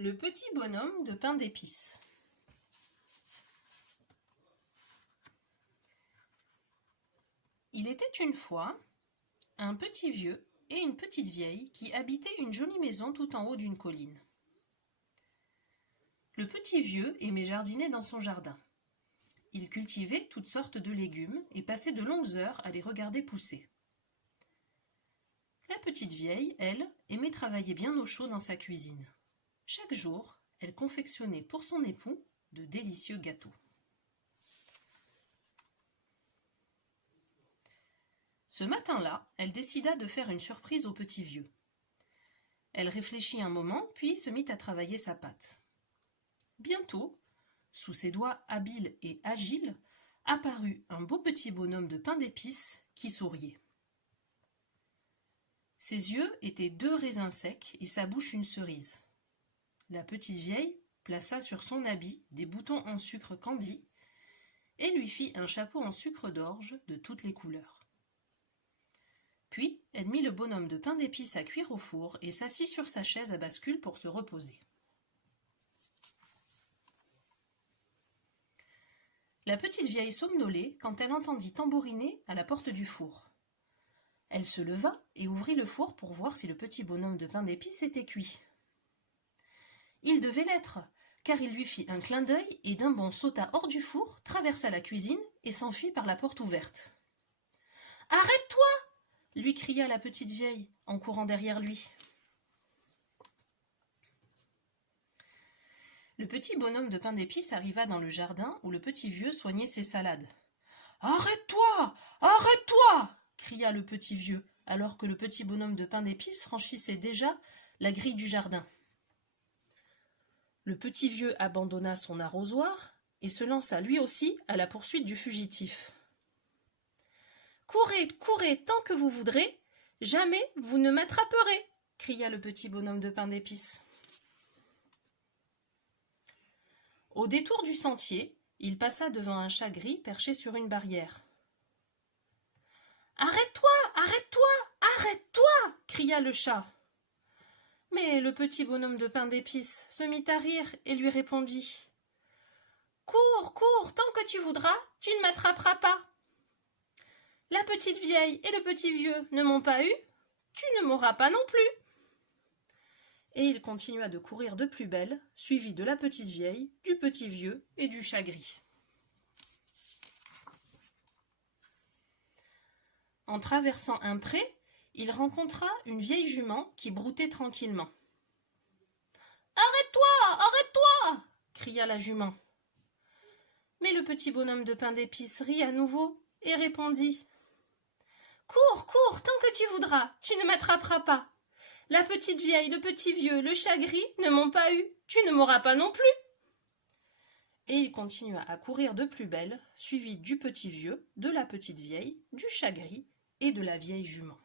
Le petit bonhomme de pain d'épices. Il était une fois un petit vieux et une petite vieille qui habitaient une jolie maison tout en haut d'une colline. Le petit vieux aimait jardiner dans son jardin. Il cultivait toutes sortes de légumes et passait de longues heures à les regarder pousser. La petite vieille, elle, aimait travailler bien au chaud dans sa cuisine. Chaque jour, elle confectionnait pour son époux de délicieux gâteaux. Ce matin-là, elle décida de faire une surprise au petit vieux. Elle réfléchit un moment, puis se mit à travailler sa pâte. Bientôt, sous ses doigts habiles et agiles, apparut un beau petit bonhomme de pain d'épices qui souriait. Ses yeux étaient 2 raisins secs et sa bouche une cerise. La petite vieille plaça sur son habit des boutons en sucre candi et lui fit un chapeau en sucre d'orge de toutes les couleurs. Puis, elle mit le bonhomme de pain d'épices à cuire au four et s'assit sur sa chaise à bascule pour se reposer. La petite vieille somnolait quand elle entendit tambouriner à la porte du four. Elle se leva et ouvrit le four pour voir si le petit bonhomme de pain d'épices était cuit. Il devait l'être, car il lui fit un clin d'œil et d'un bond sauta hors du four, traversa la cuisine et s'enfuit par la porte ouverte. « Arrête-toi » lui cria la petite vieille en courant derrière lui. Le petit bonhomme de pain d'épices arriva dans le jardin où le petit vieux soignait ses salades. « Arrête-toi ! Arrête-toi » cria le petit vieux, alors que le petit bonhomme de pain d'épices franchissait déjà la grille du jardin. Le petit vieux abandonna son arrosoir et se lança lui aussi à la poursuite du fugitif. « Courez, courez tant que vous voudrez, jamais vous ne m'attraperez » cria le petit bonhomme de pain d'épices. Au détour du sentier, il passa devant un chat gris perché sur une barrière. « Arrête-toi, arrête-toi, arrête-toi » cria le chat. Mais le petit bonhomme de pain d'épices se mit à rire et lui répondit. « Cours, cours, tant que tu voudras, tu ne m'attraperas pas. La petite vieille et le petit vieux ne m'ont pas eu, tu ne m'auras pas non plus. » Et il continua de courir de plus belle, suivi de la petite vieille, du petit vieux et du chat gris. En traversant un pré, il rencontra une vieille jument qui broutait tranquillement. « Arrête-toi, arrête-toi » cria la jument. Mais le petit bonhomme de pain d'épices rit à nouveau et répondit. « Cours, cours, tant que tu voudras, tu ne m'attraperas pas. La petite vieille, le petit vieux, le chat gris ne m'ont pas eu, tu ne m'auras pas non plus. » Et il continua à courir de plus belle, suivi du petit vieux, de la petite vieille, du chat gris et de la vieille jument.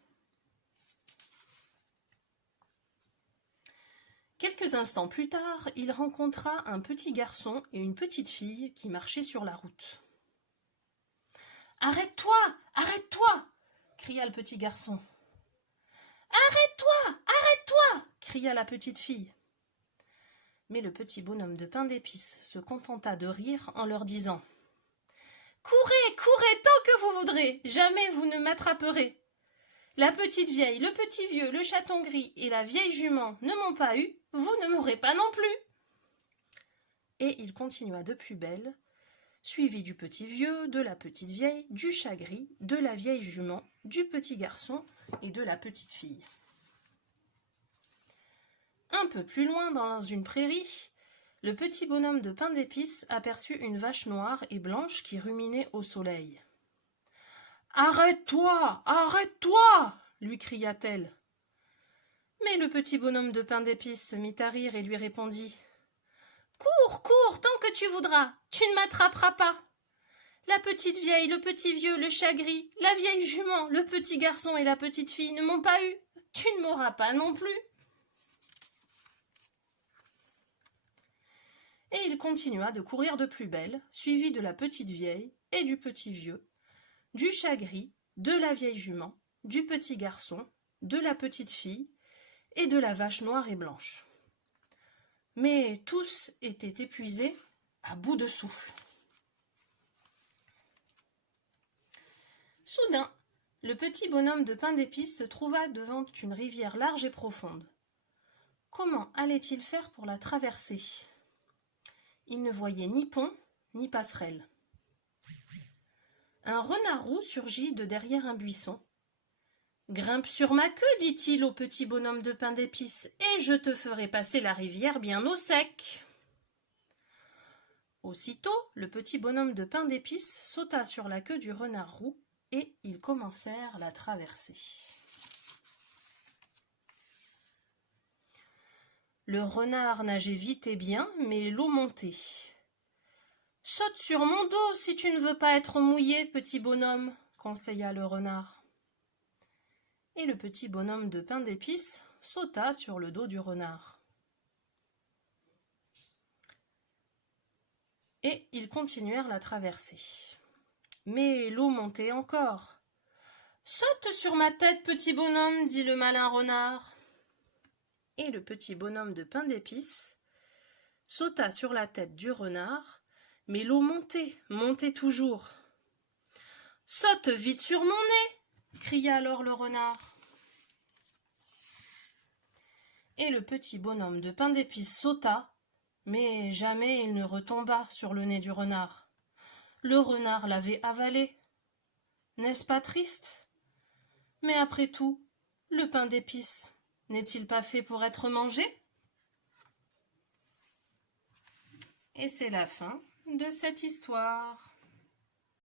Quelques instants plus tard, il rencontra un petit garçon et une petite fille qui marchaient sur la route. « Arrête-toi, arrête-toi » cria le petit garçon. « Arrête-toi, arrête-toi » cria la petite fille. Mais le petit bonhomme de pain d'épices se contenta de rire en leur disant « Courez, courez tant que vous voudrez, jamais vous ne m'attraperez. La petite vieille, le petit vieux, le chaton gris et la vieille jument ne m'ont pas eu, vous ne m'aurez pas non plus. » Et il continua de plus belle, suivi du petit vieux, de la petite vieille, du chat gris, de la vieille jument, du petit garçon et de la petite fille. Un peu plus loin, dans une prairie, le petit bonhomme de pain d'épices aperçut une vache noire et blanche qui ruminait au soleil. « Arrête-toi, arrête-toi » lui cria-t-elle. Mais le petit bonhomme de pain d'épices se mit à rire et lui répondit. « Cours, cours, tant que tu voudras, tu ne m'attraperas pas. La petite vieille, le petit vieux, le chat gris, la vieille jument, le petit garçon et la petite fille ne m'ont pas eu, tu ne m'auras pas non plus. » Et il continua de courir de plus belle, suivi de la petite vieille et du petit vieux, du chat gris, de la vieille jument, du petit garçon, de la petite fille et de la vache noire et blanche. Mais tous étaient épuisés, à bout de souffle. Soudain, le petit bonhomme de pain d'épices se trouva devant une rivière large et profonde. Comment allait-il faire pour la traverser? Il ne voyait ni pont, ni passerelle. Un renard roux surgit de derrière un buisson. « Grimpe sur ma queue, dit-il au petit bonhomme de pain d'épices, et je te ferai passer la rivière bien au sec. » Aussitôt, le petit bonhomme de pain d'épices sauta sur la queue du renard roux, et ils commencèrent la traversée. Le renard nageait vite et bien, mais l'eau montait. « Saute sur mon dos si tu ne veux pas être mouillé, petit bonhomme, » conseilla le renard. Et le petit bonhomme de pain d'épices sauta sur le dos du renard. Et ils continuèrent la traversée. Mais l'eau montait encore. « Saute sur ma tête, petit bonhomme, » dit le malin renard. Et le petit bonhomme de pain d'épices sauta sur la tête du renard, mais l'eau montait, montait toujours. « Saute vite sur mon nez !» cria alors le renard. Et le petit bonhomme de pain d'épices sauta, mais jamais il ne retomba sur le nez du renard. Le renard l'avait avalé. N'est-ce pas triste? Mais après tout, le pain d'épices n'est-il pas fait pour être mangé? Et c'est la fin de cette histoire.